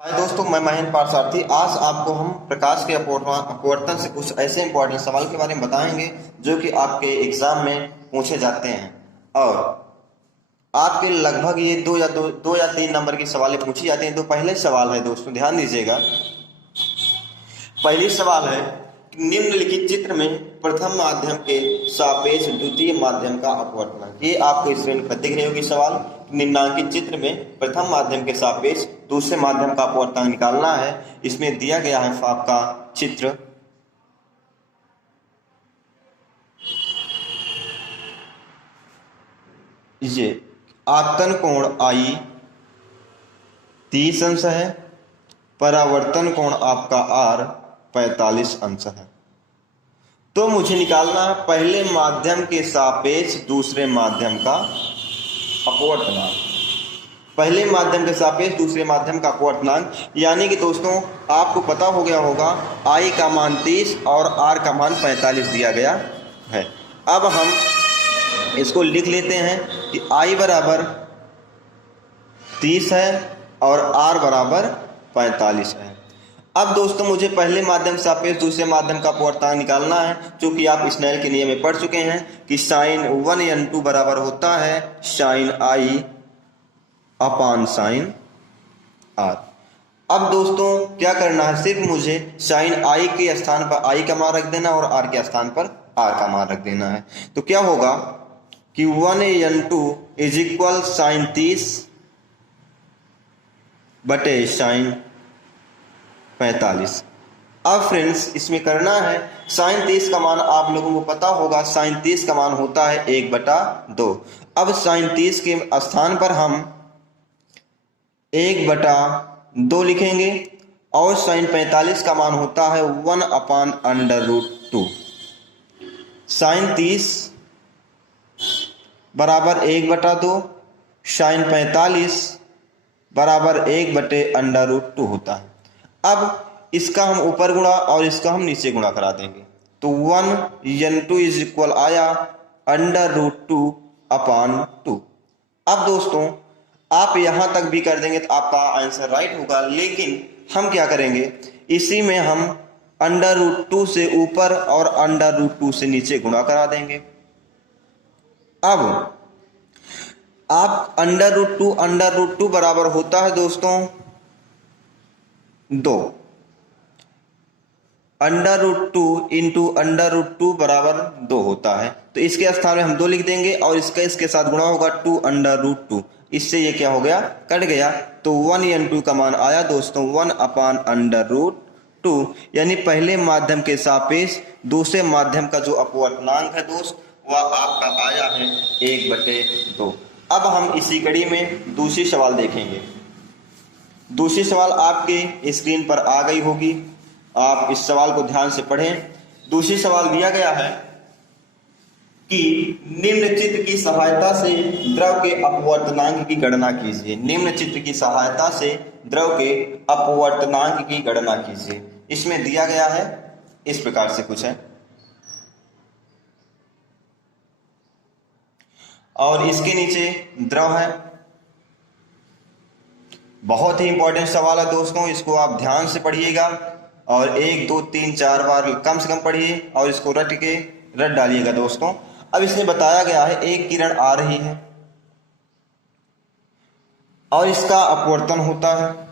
हाय दोस्तों, मैं महेंद्र पारसारथी। आज आपको हम प्रकाश के अपवर्तन से कुछ ऐसे इंपॉर्टेंट सवाल के बारे में बताएंगे जो कि आपके एग्जाम में पूछे जाते हैं और आपके लगभग ये दो या तीन नंबर की सवालें पूछी जाती हैं। तो पहले सवाल है दोस्तों, ध्यान दीजिएगा। पहली सवाल है कि निम्नलिखित चित्र में प्रथम माध्यम के सापेक्ष द्वितीय माध्यम का अपवर्तनांक। ये आपको स्क्रीन पर दिख रही होगी सवाल। निम्नांकित चित्र में प्रथम माध्यम के सापेक्ष दूसरे माध्यम का अपवर्तनांक निकालना है। इसमें दिया गया है आपका चित्र। ये आपतन कोण I 30 अंश है, परावर्तन कोण आपका R 45 अंश है। तो मुझे निकालना है पहले माध्यम के सापेक्ष दूसरे माध्यम का अपवर्तनांक। पहले माध्यम के सापेक्ष दूसरे माध्यम का अपवर्तनांक, यानी कि दोस्तों आपको पता हो गया होगा I का मान 30 और R का मान 45 दिया गया है। अब हम इसको लिख लेते हैं कि I बराबर 30 है और R बराबर 45 है। अब दोस्तों मुझे पहले माध्यम सापेक्ष दूसरे माध्यम का अपवर्तनांक निकालना है, क्योंकि आप स्नेल के नियम में पढ़ चुके हैं कि साइन 1n2 बराबर होता है sine I upon sine R। अब दोस्तों क्या करना है, सिर्फ मुझे साइन I के स्थान पर I का मान रख देना और R के स्थान पर R का मान रख देना है। तो क्या होगा कि 1n2 इज इक्वल साइन 30 बटे साइन 45। अब फ्रेंड्स इसमें करना है, साइन 30 का मान आप लोगों को पता होगा, साइन 30 का मान होता है 1/2। अब साइन 30 के स्थान पर हम 1/2 लिखेंगे और साइन 45 का मान होता है 1/√2। साइन 30 बराबर 1/2, साइन 45 बराबर 1/√2 होता है। अब इसका हम ऊपर गुणा और इसका हम नीचे गुणा करा देंगे, तो 1n2 इज इक्वल आया √2/2। अब दोस्तों आप यहां तक भी कर देंगे तो आपका आंसर राइट होगा, लेकिन हम क्या करेंगे, इसी में हम √2 से ऊपर और √2 से नीचे गुणा करा देंगे। अब आप √2 बराबर होता है दोस्तों 2, √2 इंटू √2 बराबर 2 होता है। तो इसके स्थान में हम 2 लिख देंगे और इसका इसके साथ गुणा होगा 2 √2। इससे ये क्या हो गया, कट गया। तो 1n2 का मान आया दोस्तों 1/√2, यानी पहले माध्यम के सापेक्ष दूसरे माध्यम का जो अपवर्तनांक है दोस्त वह आपका आया है 1/2। अब हम इसी कड़ी में दूसरी सवाल देखेंगे। दूसरी सवाल आपके स्क्रीन पर आ गई होगी, आप इस सवाल को ध्यान से पढ़ें। दूसरी सवाल दिया गया है कि निम्न चित्र की सहायता से द्रव के अपवर्तनांक की गणना कीजिए। निम्न चित्र की सहायता से द्रव के अपवर्तनांक की गणना कीजिए। इसमें दिया गया है इस प्रकार से कुछ है और इसके नीचे द्रव है। बहुत ही इंपॉर्टेंट सवाल है दोस्तों, इसको आप ध्यान से पढ़िएगा और 1 2 3 4 बार कम से कम पढ़िए और इसको रट डालिएगा दोस्तों। अब इसमें बताया गया है एक किरण आ रही है और इसका अपवर्तन होता है।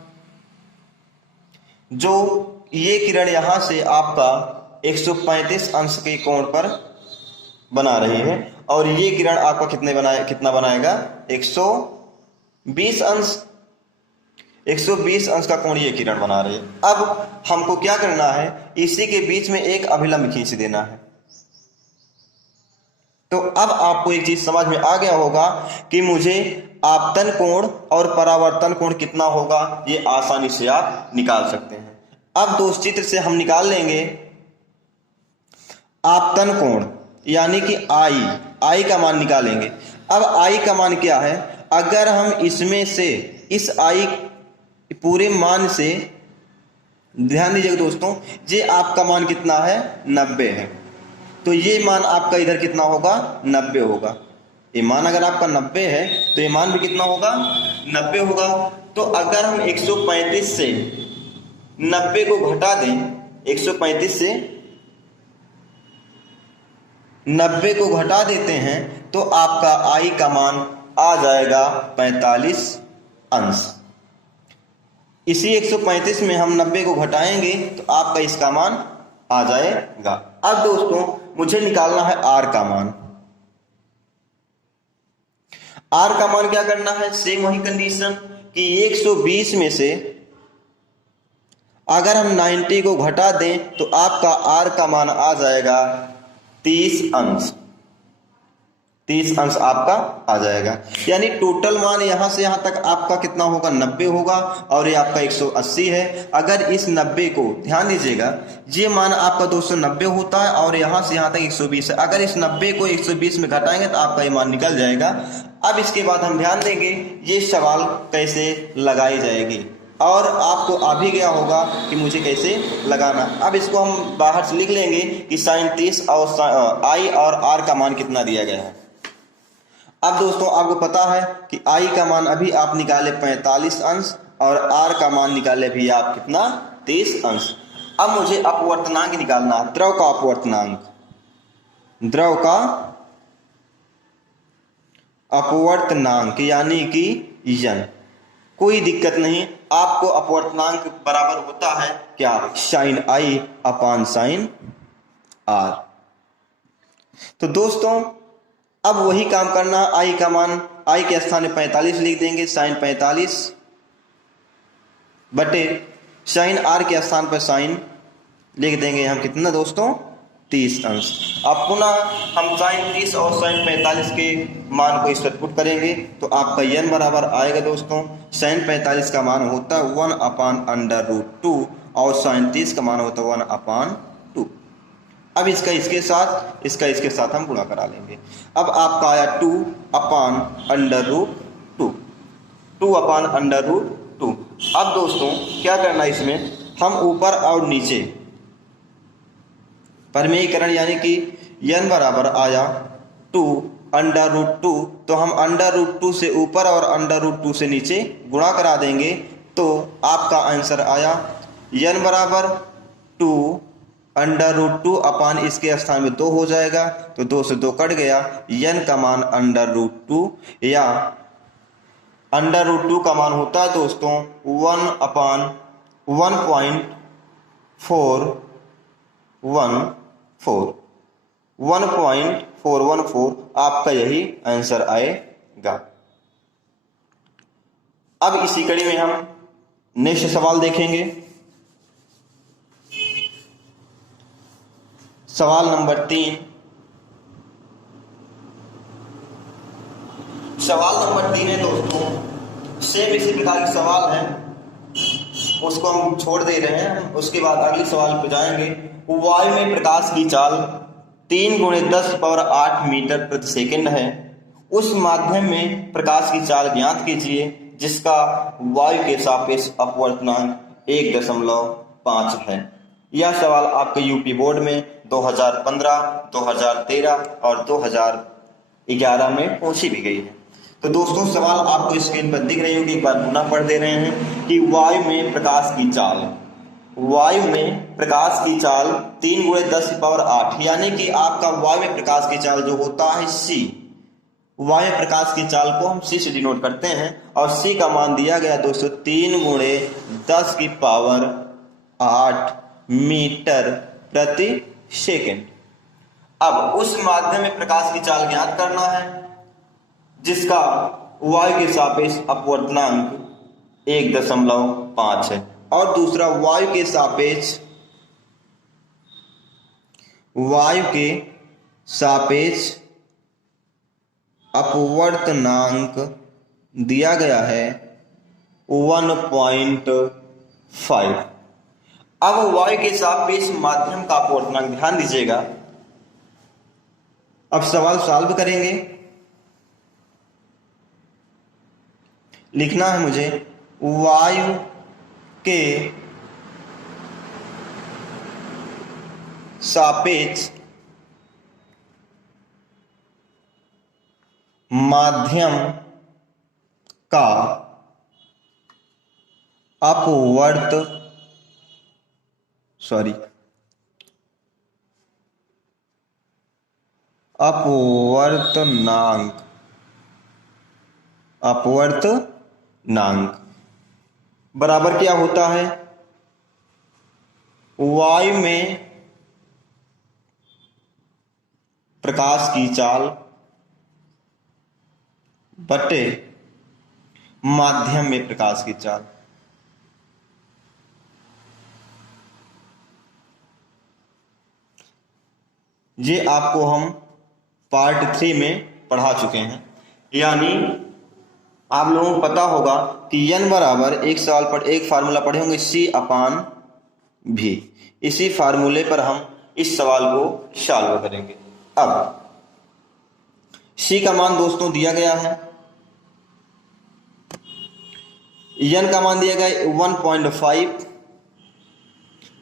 जो ये किरण यहां से आपका 135 अंश के कोण पर बना रही है और ये किरण आपका कितना बनाएगा 120 अंश। 120 अंश का कोण ये किरण बना रही है। अब हमको क्या करना है, इसी के बीच में एक अभिलंब खींच देना है। तो अब आपको एक चीज समझ में आ गया होगा कि मुझे आपतन कोण और परावर्तन कोण कितना होगा, ये आसानी से आप निकाल सकते हैं। अब दोस्त चित्र से हम निकाल लेंगे आपतन कोण, यानी कि I का मान निकालेंगे। अब I का मान क्या है, अगर हम इसमें से इस I पूरे मान से, ध्यान दीजिएगा दोस्तों, ये आपका मान कितना है 90 है, तो ये मान आपका इधर कितना होगा 90 होगा। ये मान अगर आपका 90 है तो ये मान भी कितना होगा, 90 होगा। तो अगर हम 135 से 90 को घटा दें, 135 से 90 को घटा देते हैं तो आपका आई का मान आ जाएगा 45 अंश। इसी 135 में हम 90 को घटाएंगे तो आपका इसका मान आ जाएगा। अब दोस्तों मुझे निकालना है आर का मान। आर का मान क्या करना है, सेम वही कंडीशन कि 120 में से अगर हम 90 को घटा दें तो आपका आर का मान आ जाएगा 30 अंश। 30 अंश आपका आ जाएगा, यानी टोटल मान यहां से यहां तक आपका कितना होगा, 90 होगा और ये आपका 180 है। अगर इस 90 को ध्यान दीजिएगा, ये मान आपका 290 होता है और यहां से यहां तक 120 है। अगर इस 90 को 120 में घटाएंगे तो आपका ये मान निकल जाएगा। अब इसके बाद हम ध्यान देंगे ये सवाल कैसे लगाई जाएगी, और आपको आ भी गया होगा कि मुझे कैसे लगाना। अब इसको हम बाहर से लिख लेंगे कि साइन 30 और आई और आर का मान कितना दिया गया है। अब दोस्तों आपको पता है कि आई का मान अभी आप निकाले 45 अंश और आर का मान निकाले भी आप कितना, 30 अंश। अब मुझे अपवर्तनांक निकालना है, द्रव का अपवर्तनांक। द्रव का अपवर्तनांक यानी कि यन, कोई दिक्कत नहीं, आपको अपवर्तनांक बराबर होता है क्या, sine I upon sine R. तो दोस्तों अब वही काम करना, आई का मान, आई के स्थान में 45 लिख देंगे, साइन 45 बटे साइन आर के स्थान पर साइन लिख देंगे हम कितना दोस्तों, 30 अंश। अब पुनः हम साइन 30 और साइन 45 के मान को इस पर पुट करेंगे तो आपका यन बराबर आएगा दोस्तों, साइन 45 का मान होता है 1/√2 और साइन 30 का मान होता है 1/2। अब इसका इसके साथ, इसका इसके साथ हम गुणा करा लेंगे। अब आपका आया 2/√2, 2/√2। अब दोस्तों क्या करना है, इसमें हम ऊपर और नीचे परमेयीकरण यानी कि n बराबर आया 2/√2, तो हम √2 से ऊपर और √2 से नीचे गुणा करा देंगे तो आपका आंसर आया n बराबर 2/√2 अपान इसके स्थान में 2 हो जाएगा तो 2 से 2 कट गया, n का मान √2 या √2 का मान होता है दोस्तों 1/1.414 आपका यही आंसर आएगा। अब इसी कड़ी में हम नेक्स्ट सवाल देखेंगे। सवाल नंबर 3। सवाल नंबर 3 है दोस्तों, सेम इसी प्रकार के सवाल है, उसको हम छोड़ दे रहे हैं, उसके बाद अगले सवाल पे जाएंगे। वायु में प्रकाश की चाल 3 × 10⁸ मीटर प्रति सेकंड है, उस माध्यम में प्रकाश की चाल ज्ञात कीजिए जिसका वायु के सापेक्ष अपवर्तनांक 1.5 है। यह सवाल आपके यूपी बोर्ड में 2015, 2013 और 2011 में पूछी भी गई है। तो दोस्तों सवाल आपको स्क्रीन पर दिख रही होगी, एक बार पुनः पढ़ दे रहे हैं कि वायु में प्रकाश की चाल, वायु में प्रकाश की चाल 3 × 10⁸, यानी कि आपका वायु में प्रकाश की चाल जो होता है c, वायु प्रकाश की चाल को हम c से डिनोट करते हैं और c का मान दिया गया दोस्तों 3 × 10⁸ मीटर प्रति सेकंड। अब उस माध्यम में प्रकाश की चाल ज्ञात करना है जिसका वायु के सापेक्ष अपवर्तनांक 1.5 है, और दूसरा वायु के सापेक्ष अपवर्तनांक दिया गया है 1.5। अब वायु के सापेक्ष माध्यम का अपवर्तनांक ध्यान दीजिएगा। अब सवाल सॉल्व करेंगे, लिखना है मुझे वायु के सापेक्ष माध्यम का अपवर्त सॉरी अपवर्तनांक बराबर क्या होता है, वायु में प्रकाश की चाल बटे माध्यम में प्रकाश की चाल। ये आपको हम पार्ट 3 में पढ़ा चुके हैं। यानी आप लोगों को पता होगा कि n बराबर एक सवाल पर एक फार्मूला पढ़े होंगे C/V। इसी फार्मूले पर हम इस सवाल को सॉल्व करेंगे। अब C का मान दोस्तों दिया गया है, n का मान दिया गया है 1.5,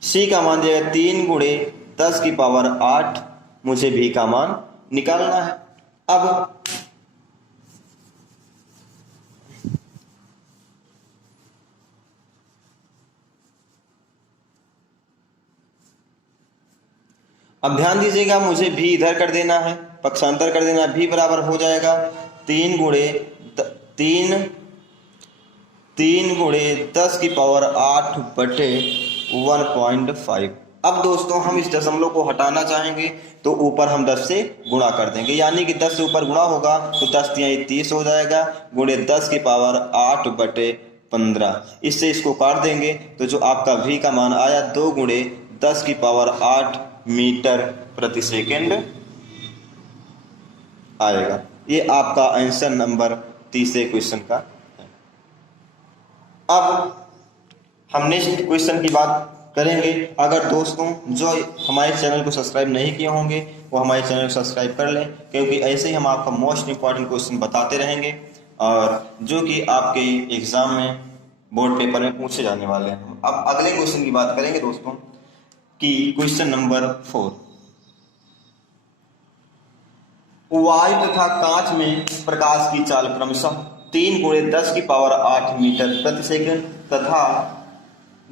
C का मान दिया गया 3 गुणे 10 की पावर 8, मुझे V का मान निकालना है। अब ध्यान दीजिएगा, मुझे भी इधर कर देना है, पक्षांतर कर देना है। भी बराबर हो जाएगा 3 गुणे 10 की पावर 8 बटे 1.5। अब दोस्तों हम इस दशमलव को हटाना चाहेंगे तो ऊपर हम 10 से गुणा कर देंगे, यानी कि 10 से ऊपर गुणा होगा तो 10 तिहाई 30 हो जाएगा, गुणे 10 की पावर 8 बटे 15। इससे इसको काट देंगे तो जो आपका V का मान आया 2 गुणे 10 की पावर 8 मीटर प्रति सेकंड आएगा। ये आपका आंसर नंबर 30 क्वेश्चन का है। अब हम नेक्स्ट क्वेश्चन की बात करेंगे। अगर दोस्तों जो हमारे चैनल को सब्सक्राइब नहीं किए होंगे वो हमारे चैनल को सब्सक्राइब कर लें, क्योंकि ऐसे ही हम आपका मोस्ट इंपॉर्टेंट क्वेश्चन बताते रहेंगे और जो कि आपके एग्जाम में बोर्ड पेपर में पूछे जाने वाले हैं। अब अगले क्वेश्चन की बात करेंगे दोस्तों कि क्वेश्चन नंबर 4, वायु तथा कांच में प्रकाश की चाल क्रमशः 3 गुणे 10 की पावर 8 मीटर प्रति सेकंड तथा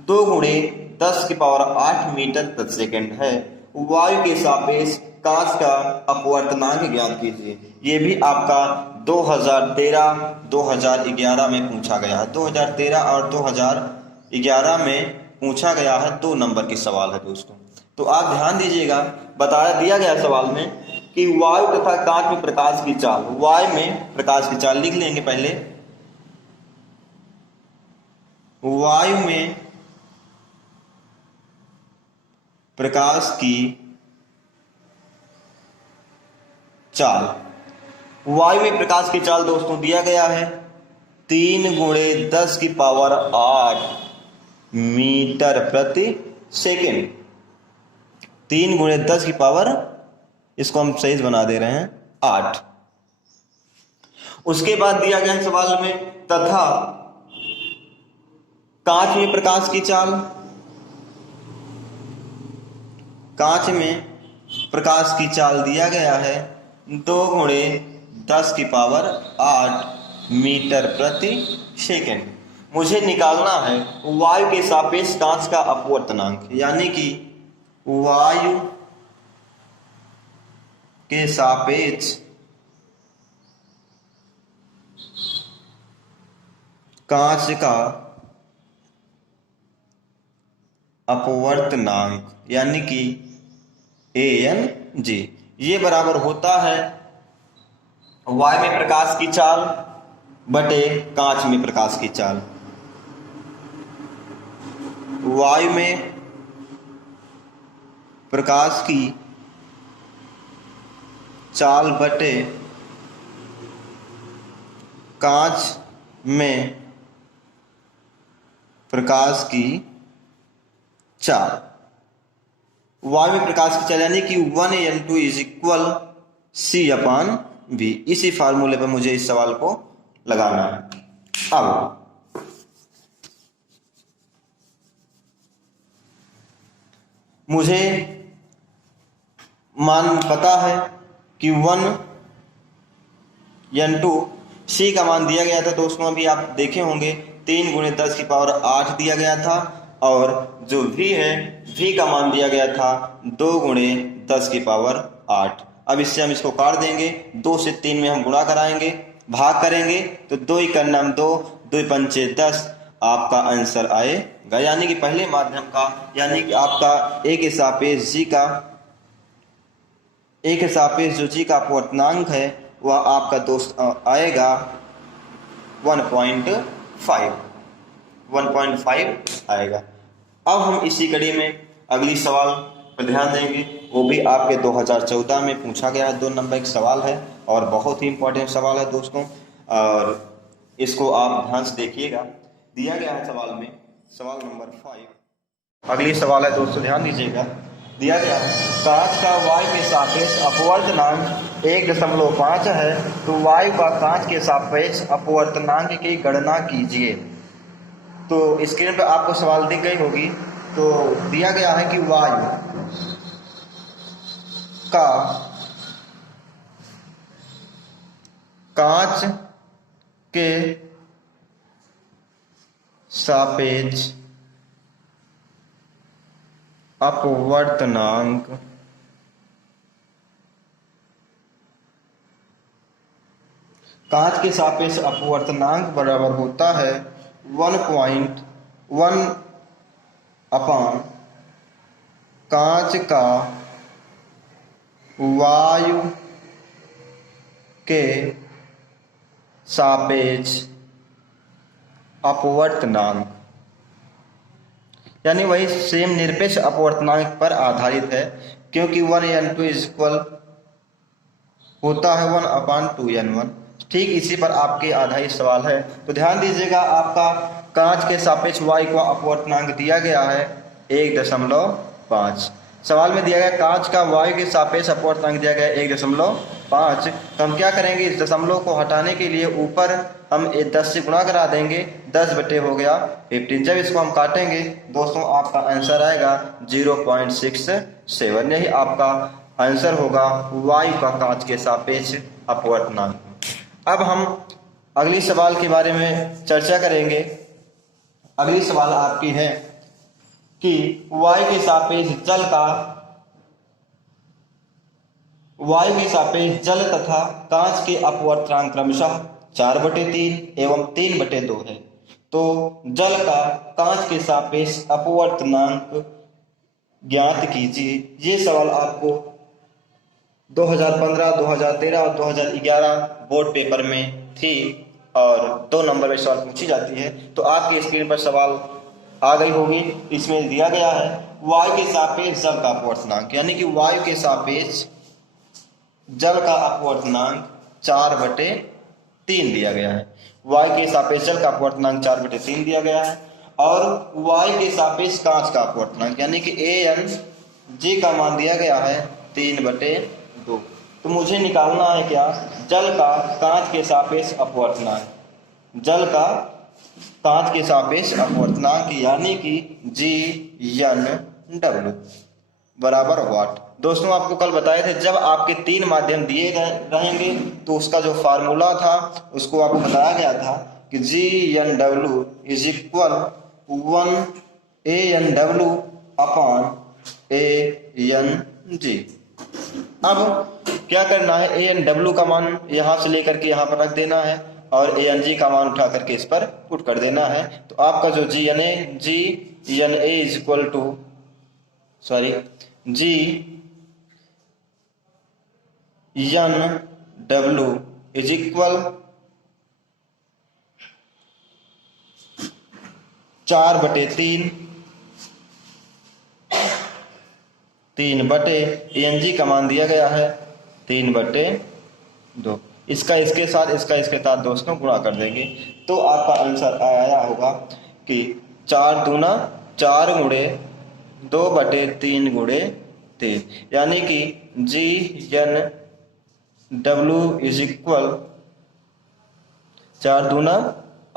2 गुणे 10 की पावर 8 मीटर प्रति सेकंड है। वायु के सापेक्ष कांच का अपवर्तनांक ज्ञात कीजिए। ये भी आपका 2013-2011 में पूछा गया है। 2013 और 2011 में पूछा गया है, 2 नंबर की सवाल है दोस्तों। तो आप ध्यान दीजिएगा, बताया दिया गया सवाल में कि वायु तथा कांच में प्रकाश की चाल, वायु में प्रकाश की चाल लिख लेंगे पहले। वायु में प्रकाश की चाल, वायु में प्रकाश की चाल दोस्तों दिया गया है 3 गुणे 10 की पावर 8 मीटर प्रति सेकंड। 3 गुणे 10 की पावर, इसको हम सही बना दे रहे हैं 8। उसके बाद दिया गया सवाल में तथा कांच में प्रकाश की चाल, कांच में प्रकाश की चाल दिया गया है 2 गुणे 10 की पावर 8 मीटर प्रति सेकंड। मुझे निकालना है वायु के सापेक्ष कांच का अपवर्तनांक, यानी कि वायु के सापेक्ष कांच का अपवर्तनांक, यानी कि ANG। ये बराबर होता है वायु में प्रकाश की चाल बटे कांच में प्रकाश की चाल। वायु में प्रकाश की चाल बटे कांच में प्रकाश की चाल। वायु में प्रकाश की चाल यानी कि 1n2 इज इक्वल C/V। इसी फार्मूले पर मुझे इस सवाल को लगाना है। अब मुझे मान पता है कि 1 n2 c का मान दिया गया था दोस्तों, अभी आप देखे होंगे 3 गुणे 10 की पावर 8 दिया गया था, और जो v है v का मान दिया गया था 2 गुणे 10 की पावर 8। अब इससे हम इसको काट देंगे, 2 से 3 में हम गुणा कराएंगे, भाग करेंगे तो 2 ही करना 2, 2 पंचे 10, आपका आंसर आएगा। यानी कि पहले माध्यम का, यानी कि आपका a के सापेक्ष जो g का अपवर्तनांक है वह आपका दोस्त आएगा 1.5 आएगा। अब हम इसी कड़ी में अगली सवाल पर ध्यान देंगे, वो भी आपके 2014 में पूछा गया 2 नंबर का सवाल है और बहुत ही इंपॉर्टेंट सवाल है दोस्तों, और इसको आप ध्यान से देखिएगा। दिया गया है सवाल में, सवाल नंबर 5। अगली सवाल है दोस्तों, ध्यान दीजिएगा। दिया गया है कांच का वायु के सापेक्ष अपवर्तनांक 1.5 है, तो वायु का कांच के सापेक्ष अपवर्तनांक की गणना कीजिए। तो स्क्रीन पर आपको सवाल दिख गई होगी। तो दिया गया है कि वायु का कांच के सापेक्ष अपवर्तनांक कांच के सापेक्ष अपवर्तनांक बराबर होता है 1.1 अपान कांच का वायु के सापेक्ष अपवर्तनांक, यानी वही सेम निरपेक्ष अपवर्तनांक पर आधारित है, क्योंकि 1n2 इक्वल होता है 1/2n1। ठीक इसी पर आपके आधारित सवाल है। तो ध्यान दीजिएगा, आपका कांच के सापेक्ष वायु का अपवर्तनांक दिया गया है 1.5। सवाल में दिया गया कांच का वायु के सापेक्ष अपवर्तनांक दिया गया 1.5। तो हम क्या करेंगे, इस दशमलव को हटाने के लिए ऊपर हम 10 से गुणा करा देंगे, 10 बटे हो गया 15। जब इसको हम काटेंगे दोस्तों आपका आंसर आएगा 0.67। यही आपका आंसर होगा वायु का कांच के सापेक्ष अपवर्तनांक। अब हम अगली सवाल के बारे में चर्चा करेंगे। अगली सवाल आपकी है कि वायु के सापेक्ष जल तथा कांच के अपवर्तनांक क्रमशः 4/3 एवं 3/2 है। तो जल का कांच के सापेक्ष अपवर्तनांक ज्ञात कीजिए। ये सवाल आपको 2015, 2013 और 2011 बोर्ड पेपर में थी और 2 नंबर में सवाल पूछी जाती है। तो आपकी स्क्रीन पर सवाल आ गई होगी। इसमें दिया गया है वायु के सापेक्ष जल का अपवर्तनांक, यानी कि वायु के सापेक्ष जल का अपवर्तनांक 4/3 दिया गया है। वायु के सापेक्ष जल का अपवर्तनांक 4/3 दिया गया है, और वायु के सापेक्ष कांच का अपवर्तनांक यानी कि AnG का मान दिया गया है 3/2। तो मुझे निकालना है क्या, जल का कांच के सापेक्ष अपवर्तनांक, जल का कांच के सापेक्ष अपवर्तनांक यानी कि GnW बराबर वाट। दोस्तों आपको कल बताए थे जब आपके 3 माध्यम दिए गए रहेंगे तो उसका जो फार्मूला था उसको आपको बताया गया था कि GnW is equal 1AnW upon AnG। अब क्या करना है, AnW का मान यहां से लेकर के यहां पर रख देना है और AnG का मान उठा करके इस पर पुट कर देना है। तो आपका जो GNA is equal to GnW is equal 4/3 AnG का मान दिया गया है 3/2। इसका इसके साथ दोस्तों गुणा कर देंगे तो आपका आंसर आया होगा कि 4 दूना 4 गुणे 2/3 गुणे 3, यानी कि GnW इज इक्वल 4 दूना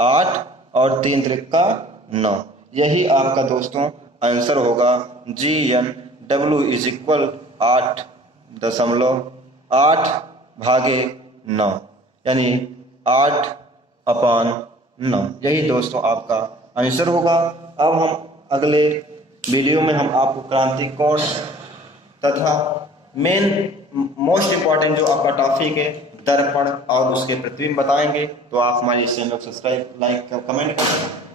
8 और 3 त्रिका 9। यही आपका दोस्तों आंसर होगा। GnW इज इक्वल 8.8/9, यानी 8/9। यही दोस्तों आपका आंसर होगा। अब हम अगले वीडियो में हम आपको क्रांति कोण तथा मेन मोस्ट इम्पॉर्टेंट जो आपका टॉपिक है दर्पण और उसके प्रतिबिंब बताएंगे। तो आप हमारे चैनल को सब्सक्राइब, लाइक, कमेंट करें।